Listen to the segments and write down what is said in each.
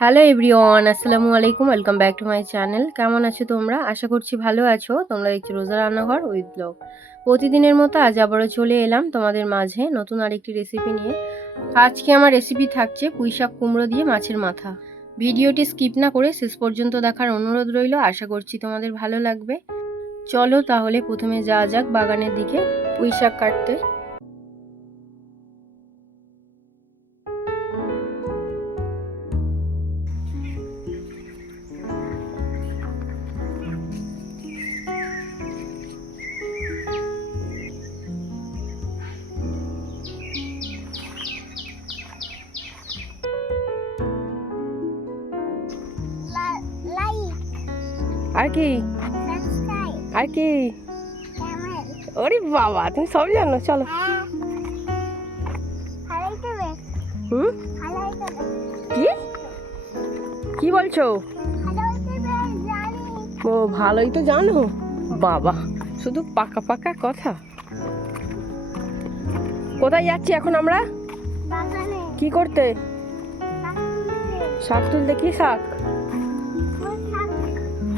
Hello everyone, আসসালামু আলাইকুম। Welcome back to my channel. কেমন আছো তোমরা? আশা করছি ভালো আছো। তোমরা দেখছো রোজা রান্নাঘর উইথ ব্লগ। প্রতিদিনের মতো আজ আবারও চলে এলাম তোমাদের মাঝে নতুন আরেকটি রেসিপি নিয়ে। আজকে আমার রেসিপি থাকছে পুঁইশাক কুমড়ো দিয়ে মাছের মাথা। ভিডিওটি স্কিপ না করে শেষ পর্যন্ত দেখার অনুরোধ রইল। আশা করছি তোমাদের ভালো লাগবে। চলো তাহলে প্রথমে যাওয়া যাক বাগানের দিকে পুঁইশাক কাটতে। আর কি আর কি ওরে বাবা, তুমি সব জানো। চলো। হুম, কি কি বলছো? ও, ভালোই তো জানো। বাবা, শুধু পাকা পাকা কথা। কোথায় যাচ্ছি এখন আমরা? কি করতে? শাক তুলতে। কি শাক?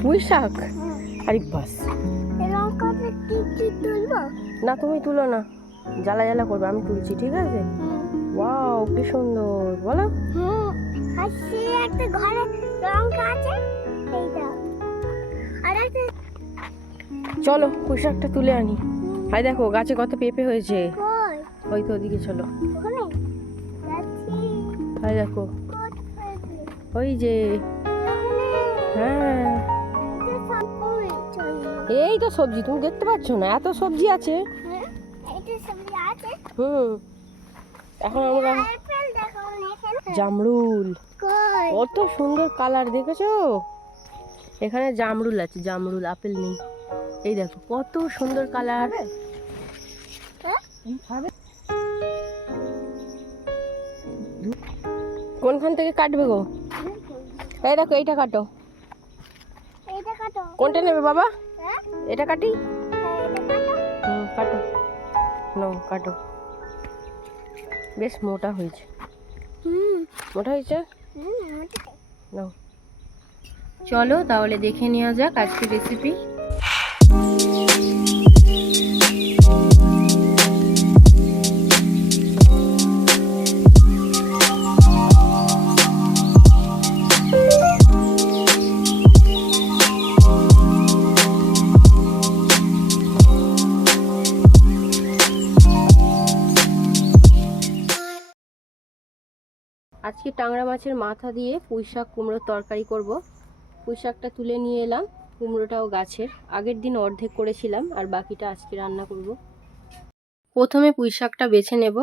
পুঁই শাক। আরে বাস, না তুমি তুলো না, জ্বালা জ্বালা করবে। আমি তুলছি, ঠিক আছে? ওয়াও, কি সুন্দর বলো। চলো পুঁই শাকটা তুলে আনি। হাই দেখো গাছে কত পেঁপে হয়েছে। ওই তো ওদিকে চলো। হাই দেখো, ওই যে। হ্যাঁ, এই তো সবজি, তুমি দেখতে পাচ্ছ না? এত সবজি আছে। হুম, এখন আমরা জামরুল, কত সুন্দর কালার দেখেছো? এখানে জামরুল আছে, জামরুল, আপেল নেই। এই দেখো কত সুন্দর কালার। কোনখান থেকে কাটবে গো? এই দেখো, এইটা কাটো। কোনটা নেবে বাবা? এটা কাটি। কাটো, নাও কাটো। বেশ মোটা হয়েছে। মোটা হয়েছে। নাও, চলো তাহলে দেখে নেওয়া যাক আজকের রেসিপি। আজকে টাংরা মাছের মাথা দিয়ে পুঁইশাক কুমড়োর তরকারি করব। পুঁইশাকটা তুলে নিয়ে এলাম, কুমড়োটাও গাছের। আগের দিন অর্ধেক করেছিলাম, আর বাকিটা আজকে রান্না করব। প্রথমে পুঁইশাকটা বেছে নেব।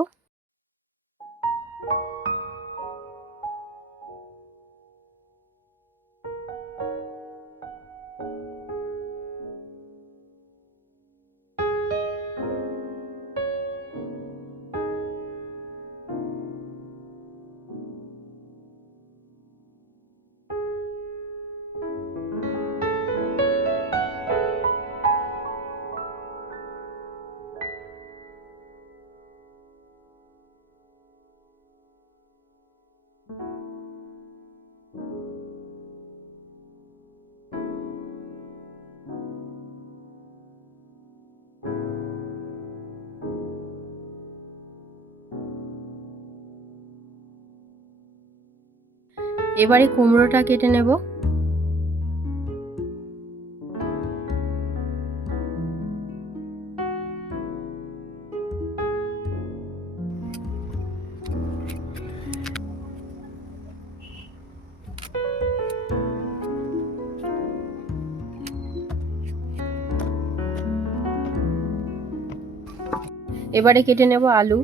এবারে কুমড়োটা কেটে নেব। এবারে কেটে নেব আলু।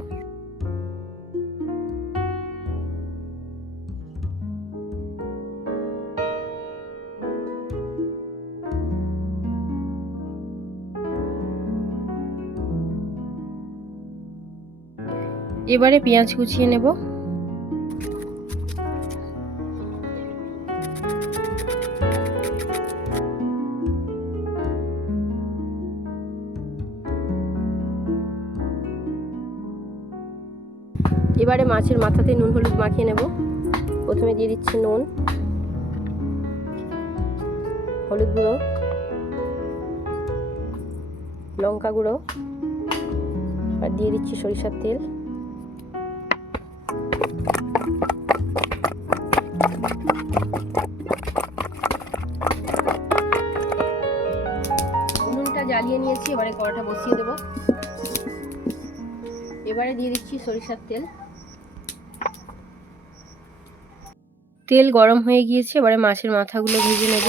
এবারে পেঁয়াজ কুচিয়ে নেব। এবারে মাছের মাথাতে নুন হলুদ মাখিয়ে নেব। প্রথমে দিয়ে দিচ্ছি নুন, হলুদ গুঁড়ো, লঙ্কা গুঁড়ো, আর দিয়ে দিচ্ছি সরিষার তেল। উনুনটা জ্বালিয়ে নিয়েছি, এবারে কড়াটা বসিয়ে দেব। এবারে দিয়ে দিচ্ছি সরিষার তেল। তেল গরম হয়ে গিয়েছে, এবারে মাছের মাথাগুলো ভেজে নেব।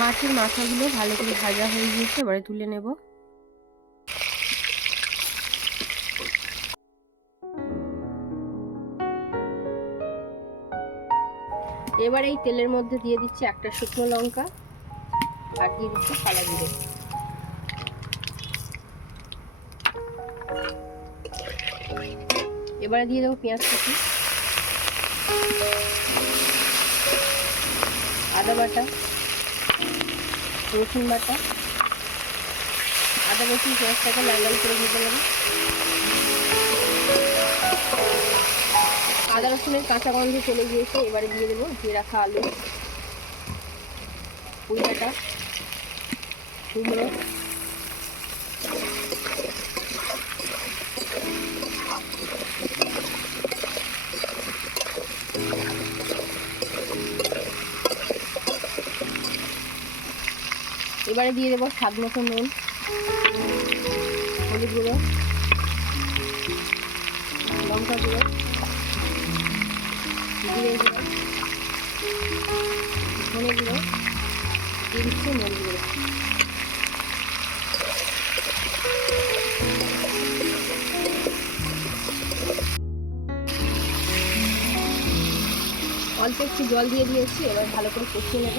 মাছের মাথাগুলো ভালো করে ভাজা হয়ে গিয়েছে, এবারে তুলে নেব। এবার এই তেলের মধ্যে দিয়ে দিচ্ছি একটা শুকনো লঙ্কা, আর দিয়ে দিচ্ছি কালো জিরে। এবারে দিয়ে দেবো পেঁয়াজ কুচি, আদা বাটা, রসুন বাটা। আদা রসুন পেঁয়াজটাকে লাল লাল করে ভেজে নেব। আদা রসুনের কাঁচা গন্ধ চলে গিয়েছে, এবারে দিয়ে দেবো ধুয়ে রাখা আলু, পুঁই ডাঁটা, কুমড়ো, এবারে দিয়ে দেবো স্বাদ মতো নুন, হলুদ গুঁড়ো, লঙ্কা গুঁড়ো, জিরে গুঁড়ো, ধনে গুঁড়ো, দিয়ে দিচ্ছি মরিচ গুঁড়ো। অল্প একটু জল দিয়ে দিয়েছি, এবার ভালো করে কষিয়ে নেব।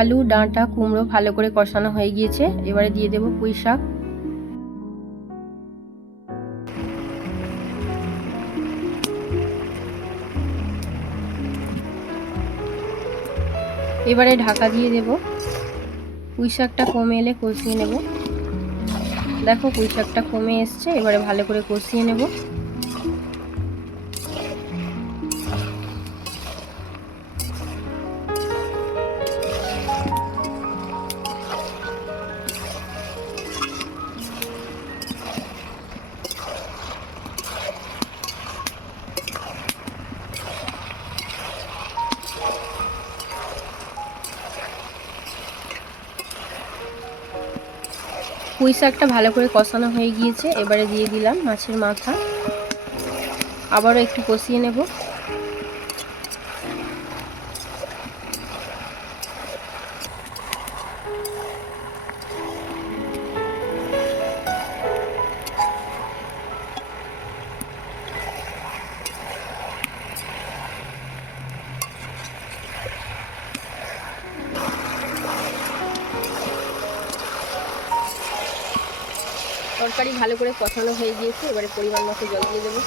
আলু, ডাঁটা, কুমড়ো ভালো করে কষানো হয়ে গিয়েছে, এবারে দিয়ে দেবো পুঁই শাক। এবারে ঢাকা দিয়ে দেব। পুঁই শাকটা কমে এলে কষিয়ে নেব। দেখো পুঁই শাকটা কমে এসছে, এবারে ভালো করে কষিয়ে নেব। পুঁই শাকটা ভালো করে কষানো হয়ে গিয়েছে, এবারে দিয়ে দিলাম মাছের মাথা। আবারও একটু কষিয়ে নেব। তরকারি ভালো করে কষানো হয়ে গিয়েছে, এবারে পরিমাণ মতো জল দিয়ে দেবো।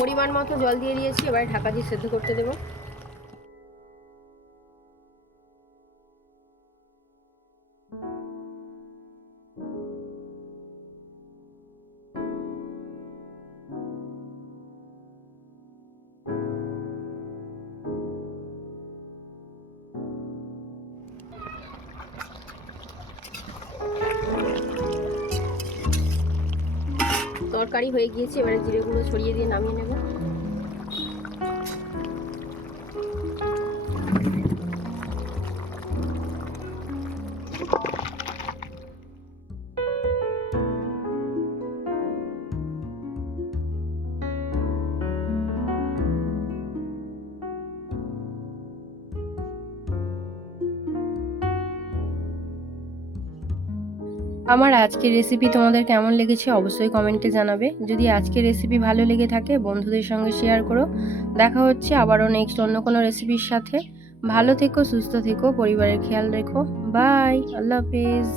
পরিমাণ মতো জল দিয়ে দিয়েছি, এবারে ঢাকা দিয়ে সেদ্ধ করতে দেবো। তরকারি হয়ে গিয়েছে, এবারে জিরে গুঁড়ো ছড়িয়ে দিয়ে নামিয়ে নেব। আমার আজকের রেসিপি তোমাদের কেমন লেগেছে অবশ্যই কমেন্টে জানাবে। যদি আজকের রেসিপি ভালো লেগে থাকে বন্ধুদের সঙ্গে শেয়ার করো। দেখা হচ্ছে আবারও নেক্সট অন্য কোনো রেসিপির সাথে। ভালো থেকো, সুস্থ থেকো, পরিবারের খেয়াল রেখো। বাই, আল্লাহ হাফেজ।